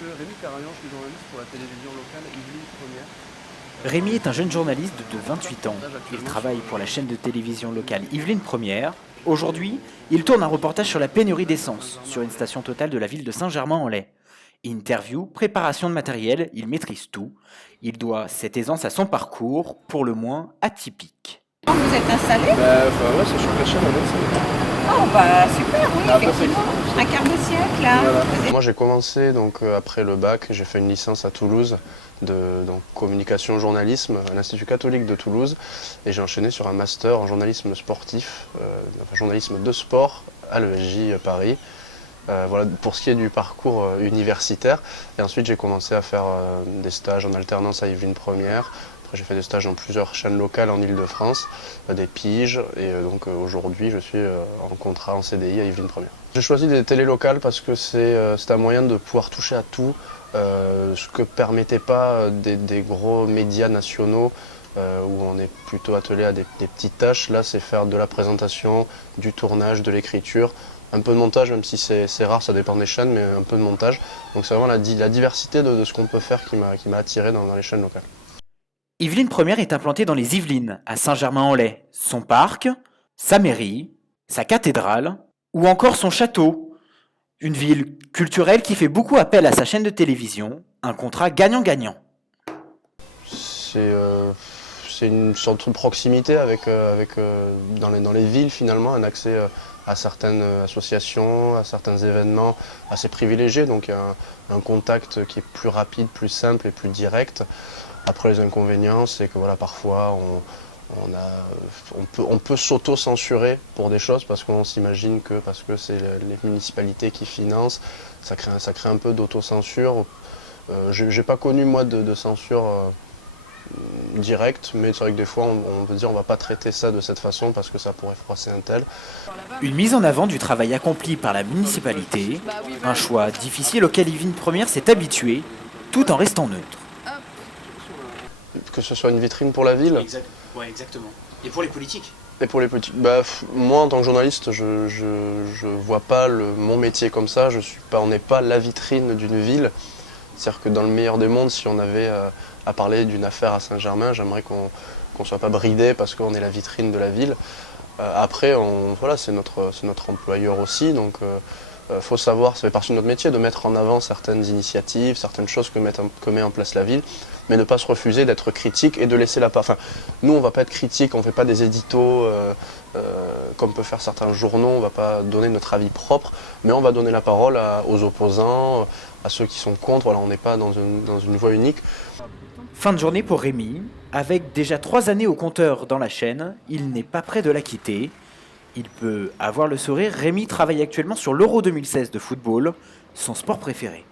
monsieur Rémi Carayan, je suis journaliste pour la télévision locale Yvelines Première. Rémi est un jeune journaliste de 28 ans. Il Actuellement travaille sur, pour la chaîne de télévision locale Yvelines Première. Aujourd'hui, il tourne un reportage sur la pénurie d'essence sur une station Total de la ville de Saint-Germain-en-Laye. Interview, préparation de matériel, il maîtrise tout. Il doit cette aisance à son parcours, pour le moins atypique. Vous êtes installé? Ouais, c'est sur la chaîne en fait. Oh bah super, oui, Ah, effectivement. Un quart de siècle là. Voilà. Vous êtes- Moi j'ai commencé après le bac, j'ai fait une licence à Toulouse de communication journalisme à l'Institut catholique de Toulouse et j'ai enchaîné sur un master en journalisme sportif, journalisme de sport à l'ESJ Paris. Voilà pour ce qui est du parcours universitaire. Et ensuite j'ai commencé à faire des stages en alternance à Yvelines Première. Après j'ai fait des stages dans plusieurs chaînes locales en Ile-de-France, des piges, et donc aujourd'hui je suis en contrat en CDI à Yvelines Première. J'ai choisi des télés locales parce que c'est un moyen de pouvoir toucher à tout, ce que permettaient pas des gros médias nationaux où on est plutôt attelé à des petites tâches. Là c'est faire de la présentation, du tournage, de l'écriture, un peu de montage, même si c'est rare, ça dépend des chaînes, mais un peu de montage. Donc c'est vraiment la diversité de ce qu'on peut faire qui m'a attiré dans les chaînes locales. Yvelines Première est implantée dans les Yvelines, à Saint-Germain-en-Laye. Son parc, sa mairie, sa cathédrale, ou encore son château. Une ville culturelle qui fait beaucoup appel à sa chaîne de télévision, un contrat gagnant-gagnant. C'est une sorte de proximité dans les villes finalement, un accès à certaines associations, à certains événements assez privilégiés, donc un contact qui est plus rapide, plus simple et plus direct. Après les inconvénients, c'est que voilà, parfois on peut s'auto-censurer pour des choses parce qu'on s'imagine que parce que c'est les municipalités qui financent, ça crée un peu d'autocensure. J'ai pas connu moi de censure directe, mais c'est vrai que des fois on peut dire on va pas traiter ça de cette façon parce que ça pourrait froisser un tel. Une mise en avant du travail accompli par la municipalité, un choix difficile auquel Yvelines Première s'est habituée, tout en restant neutre. Que ce soit une vitrine pour la ville. Exactement. Et pour les politiques? Et pour les politiques, moi en tant que journaliste, je vois pas mon métier comme ça. On n'est pas la vitrine d'une ville. C'est-à-dire que dans le meilleur des mondes, si on avait à parler d'une affaire à Saint-Germain, j'aimerais qu'on soit pas bridé parce qu'on est la vitrine de la ville. Après, voilà, c'est notre employeur aussi, donc faut savoir, ça fait partie de notre métier, de mettre en avant certaines initiatives, certaines choses que met en place la ville, mais ne pas se refuser d'être critique et de laisser la part. Enfin, nous, on ne va pas être critique, on ne fait pas des éditos comme peuvent faire certains journaux, on ne va pas donner notre avis propre, mais on va donner la parole aux opposants, à ceux qui sont contre. Voilà, on n'est pas dans une voie unique. Fin de journée pour Rémi. Avec déjà 3 années au compteur dans la chaîne, il n'est pas prêt de la quitter. Il peut avoir le sourire. Rémi travaille actuellement sur l'Euro 2016 de football, son sport préféré.